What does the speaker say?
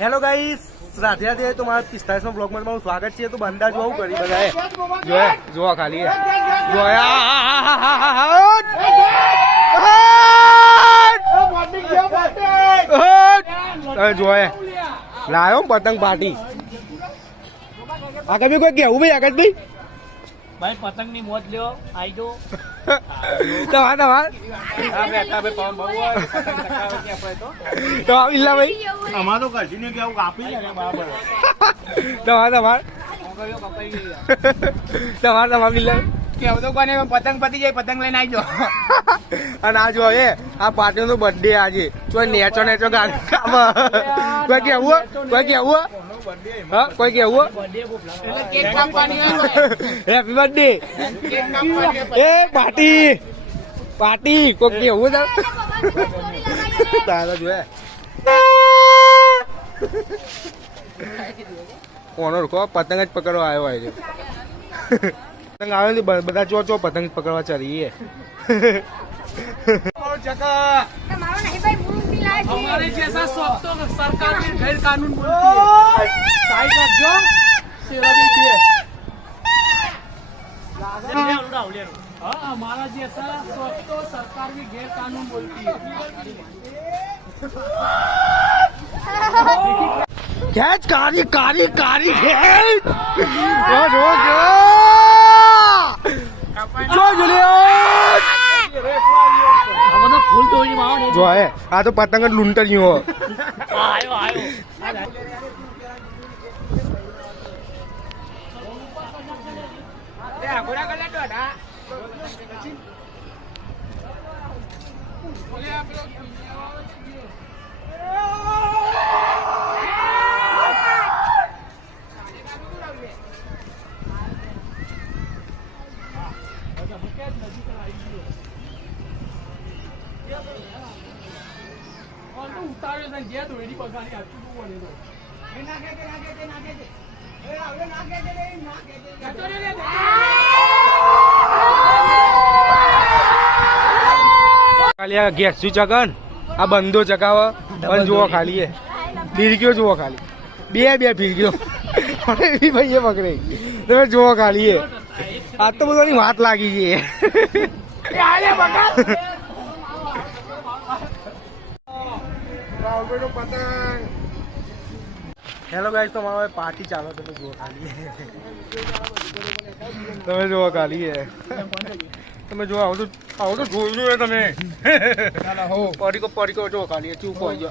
Hello guys, Radhe Radhe. તમારા 45મા બ્લોગમાં તમારું સ્વાગત છે. તો બંદા જોવું કરી બધાએ જોવા ખાલી જોયે લાયો પતંગ પાર્ટી. આગળ બી કોઈ કેવું ભાઈ? આગળ ભાઈ ભાઈ પતંગ ની મોજ લ્યો. આઈ જો અમારો કશી ને કેવું કાપી બરાબર. પતંગ પતી જાય, પતંગ લઈને આવી જાઓ. અને આ જો આ પાર્ટી નો બર્થડે આજે નેચો નેચો ગાડી કોઈ કેવું હા કોઈ કેવું કેક કાપવાની હેપી બર્થડે એ પાર્ટી પાર્ટી કોઈ કેવું તારા જોયા કોનો રૂકો પતંગ જ પકડવા આવ્યો હોય છે. પતંગ આવે ને બધા ચો પતંગ પકડવા ચડીએ. हमारे जैसा शौक तो सरकार भी गैर कानून बोलती है. साइड रखो. सेवा भी दिए. हाँ, हमारा जैसा शौक तो सरकार भी गैर कानून बोलती है. ખેંચ કારી કારી કારી ખેંચ फूल तोड़ी माओ જો હે આ તો પતંગ જ લૂંટર્યું आयो आयो ઉતાર્યો છે જે દોડી પગારી આપી તું બોલે તો એ નાખે તે એ આવલે નાખે તે ખાલી આ ગેસ શું ચકન આ બંધો ચકાવ પણ જુઓ ખાલી ફિરકીઓ જુઓ ખાલી બે ફિરકીઓ એવી ભાઈ એ પકડે તમે જુઓ ખાલી આ તો બધાની વાત લાગી છે. હેલો ગાઈસ, તો મારો પાર્ટી ચાલો તો જુઓ ખાલી તમે જુઓ ખાલી તમે જો આવો તો જોયું તમે પડીકો જુઓ ખાલી ચૂપ હોય.